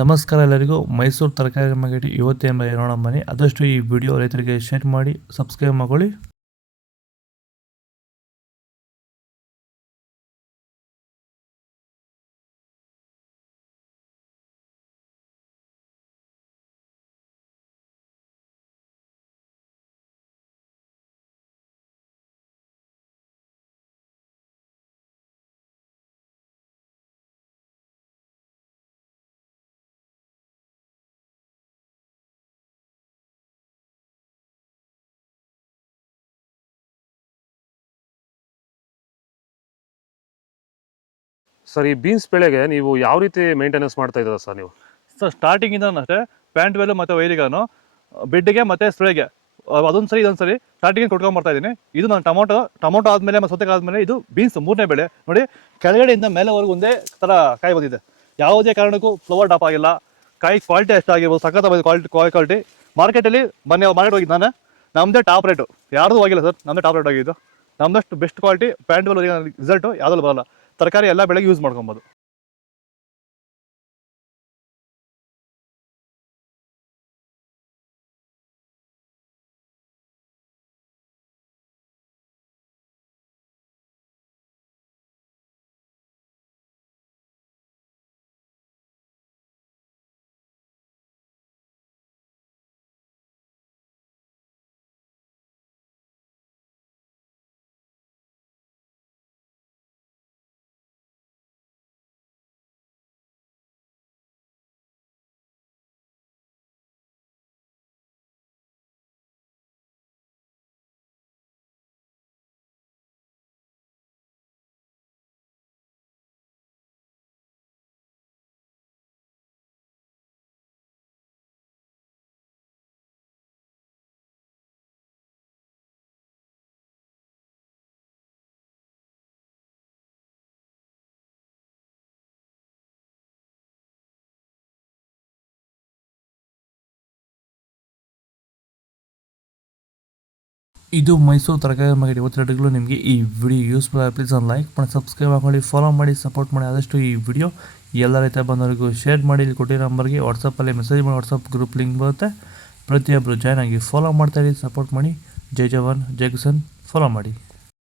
ನಮಸ್ಕಾರ ಎಲ್ಲರಿಗೂ. ಮೈಸೂರು ತರಕಾರಿ ಮಾರ್ಕೆಟ್ ಇವತ್ತೇ ನೋಡೋಣ ಬನ್ನಿ. ಆದಷ್ಟು ಈ ವಿಡಿಯೋ ರೈತರಿಗೆ ಶೇರ್ ಮಾಡಿ ಸಬ್ಸ್ಕ್ರೈಬ್ ಮಾಡ್ಕೊಳ್ಳಿ. ಸರ್, ಈ ಬೀನ್ಸ್ ಬೆಳೆಗೆ ನೀವು ಯಾವ ರೀತಿ ಮೇಂಟೆನೆನ್ಸ್ ಮಾಡ್ತಾ ಇದ್ದೀರಾ ಸರ್ ನೀವು? ಸರ್ ಸ್ಟಾರ್ಟಿಂಗಿಂದ ಅಷ್ಟೇ ಪ್ಯಾಂಟ್ ವೆಲ್ ಮತ್ತು ವೈರಿಗಾನು ಬೆಡ್ಗೆ ಮತ್ತು ಸ್ಪ್ರೇಗೆ ಅದೊಂದು ಸರಿ ಇದೊಂದು ಸರಿ ಸ್ಟಾರ್ಟಿಂಗ್ ಕೊಟ್ಕೊಂಡ್ಬರ್ತಾ ಇದ್ದೀನಿ. ಇದು ನಾನು ಟೊಮೊಟೊ ಆದಮೇಲೆ ಮತ್ತು ಸೌತೆಕಾಯಿ ಆದಮೇಲೆ ಇದು ಬೀನ್ಸ್ ಮೂರನೇ ಬೆಳೆ. ನೋಡಿ, ಕೆಳಗಡೆಯಿಂದ ಮೇಲೆವರೆಗೂ ಒಂದೇ ಥರ ಕಾಯಿ ಬಂದಿದೆ. ಯಾವುದೇ ಕಾರಣಕ್ಕೂ ಫ್ಲವರ್ ಟಾಪ್ ಆಗಿಲ್ಲ. ಕಾಯಿ ಕ್ವಾಲಿಟಿ ಎಷ್ಟಾಗಿರ್ಬೋದು, ಸಖತ್ ಬಂದಿದೆ ಕ್ವಾಲಿಟಿ. ಮಾರ್ಕೆಟಲ್ಲಿ ಮಾರ್ಕೆಟ್ ಹೋಗಿದ್ದು ನಾನು, ನಮ್ಮದೇ ಟಾಪ್ ರೇಟು, ಯಾರ್ದು ಆಗಿಲ್ಲ ಸರ್, ನಮ್ಮದೇ ಟಾಪ್ ರೇಟ್ ಆಗಿದ್ದು. ನಮ್ಮದಷ್ಟು best quality pant well result ಯಾವುದೂ ಬರಲ್ಲ. ತರಕಾರಿ ಎಲ್ಲ ಬೆಳೆಗೆ ಯೂಸ್ ಮಾಡ್ಕೊಬೋದು. ಇದು ಮೈಸೂರು ತರಕಾರಿ ಮಾರ್ಕೆಟ್ ಇವತ್ತೆರಡುಗಳು. ನಿಮಗೆ ಈ ವಿಡಿಯೋ ಯೂಸ್ಫುಲ್ ಆಗಿ ಪ್ಲೀಸ್ ಒಂದು ಲೈಕ್ ಮಾಡಿ, ಸಬ್ಸ್ಕ್ರೈಬ್ ಮಾಡ್ಕೊಳ್ಳಿ, ಫಾಲೋ ಮಾಡಿ, ಸಪೋರ್ಟ್ ಮಾಡಿ. ಆದಷ್ಟು ಈ ವಿಡಿಯೋ ಎಲ್ಲ ರೈತ ಬಂದವರಿಗೂ ಶೇರ್ ಮಾಡಿ. ಇಲ್ಲಿ ಕೊಟ್ಟಿರೋ ನಂಬರ್ಗೆ ವಾಟ್ಸಪ್ಪಲ್ಲಿ ಮೆಸೇಜ್ ಮಾಡಿ, ವಾಟ್ಸಪ್ ಗ್ರೂಪ್ ಲಿಂಕ್ ಬರುತ್ತೆ. ಪ್ರತಿಯೊಬ್ಬರು ಜಾಯ್ನ್ ಆಗಿ ಫಾಲೋ ಮಾಡ್ತಾಯಿರಿ, ಸಪೋರ್ಟ್ ಮಾಡಿ. ಜೈ ಜವಾನ್ ಜೈ ಕಿಸಾನ್, ಫಾಲೋ ಮಾಡಿ.